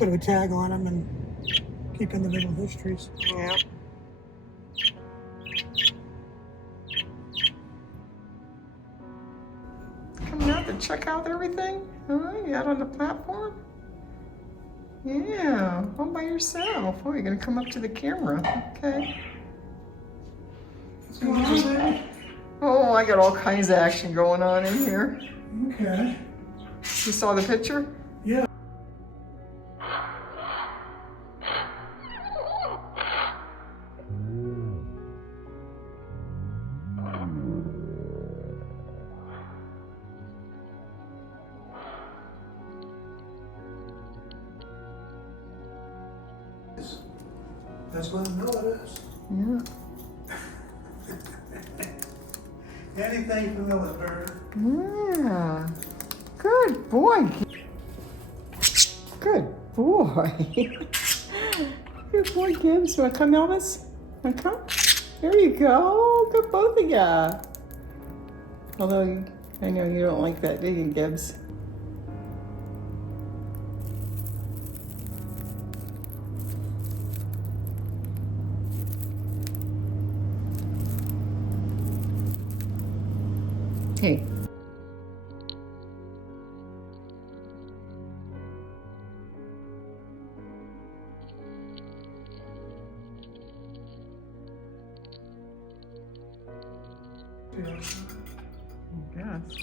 put a tag on them and keep individual histories. Yeah. Coming out to check out everything? Huh? You out on the platform? Yeah, all by yourself. Oh, you're gonna come up to the camera. Okay. Oh, I got all kinds of action going on in here. Okay. You saw the picture? Yeah. That's what I know it is. Yeah. Anything for military. Yeah. Good boy. Good boy. Good boy, Gibbs. You want to come, Elvis? Want to come? There you go. Good, both of ya. Although, I know you don't like that, do you, Gibbs? Hey. I guess.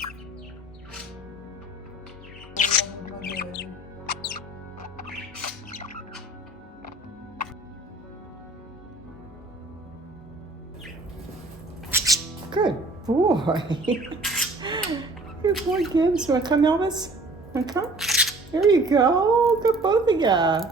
Good boy. Good boy, Gibbs. You want to come, Elvis? Want to come? There you go. Good, both of ya.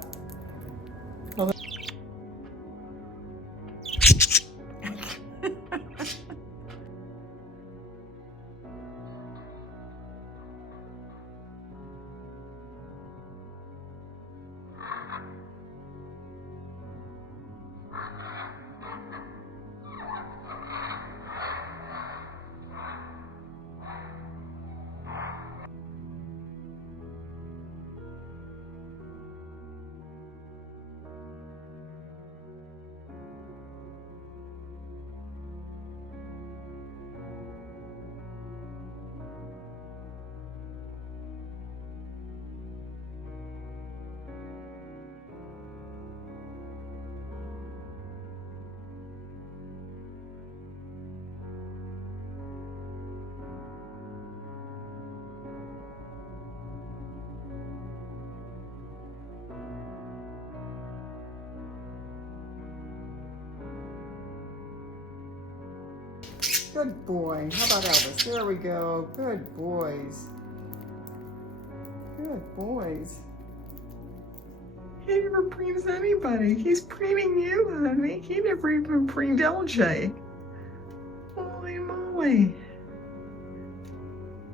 Good boy. How about Elvis? There we go. Good boys. Good boys. He never preens anybody. He's preening you, honey. He never even preened LJ. Holy moly.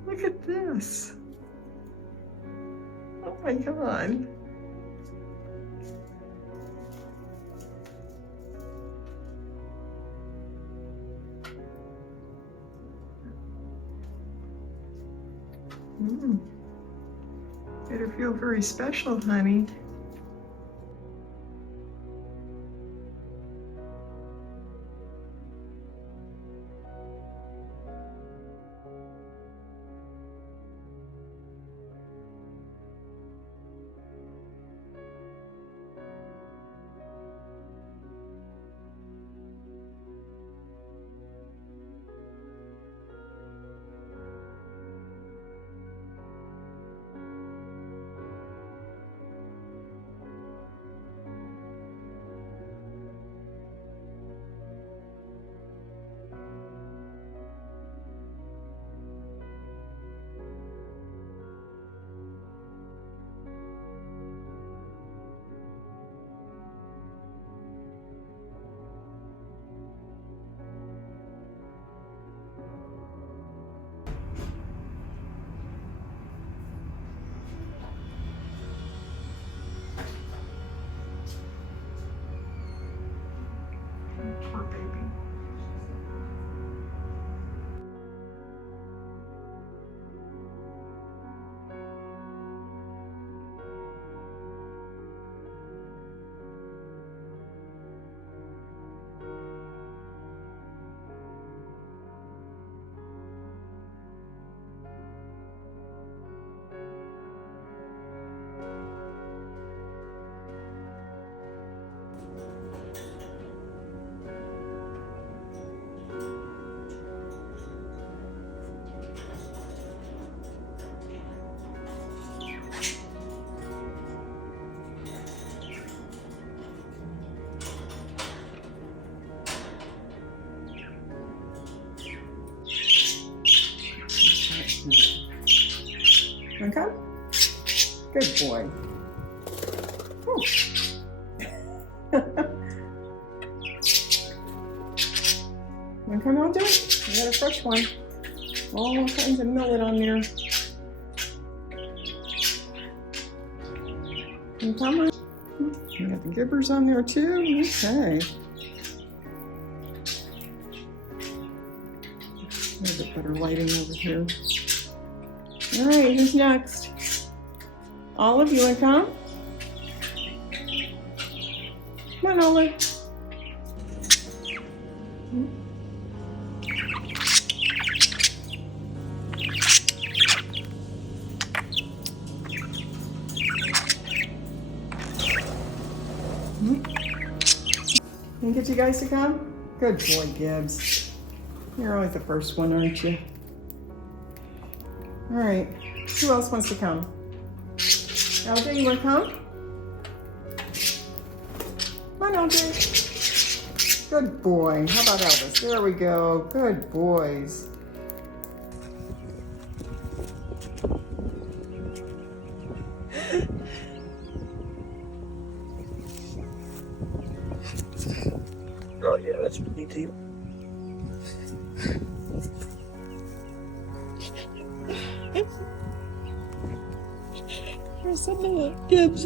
Look at this. Oh my God. Better feel very special, honey. Okay? Good boy. Oh. Okay, now do it. You got a fresh one. All kinds of millet on there. And come on. You got the Gibbers on there too. Okay. A little bit better lighting over here. All right, who's next? Olive, you want to come? Come on, Olive. Can we get you guys to come? Good boy, Gibbs. You're always the first one, aren't you? All right. Who else wants to come? LJ, you want to come? Come on, LJ. Good boy. How about Elvis? There we go. Good boys. Oh yeah, that's me too. Here's some of it, Gibbs.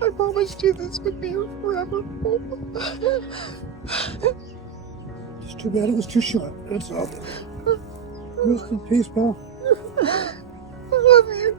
I promised you this would be your forever home. It's too bad it was too short, that's all. Rest in peace, pal. I love you.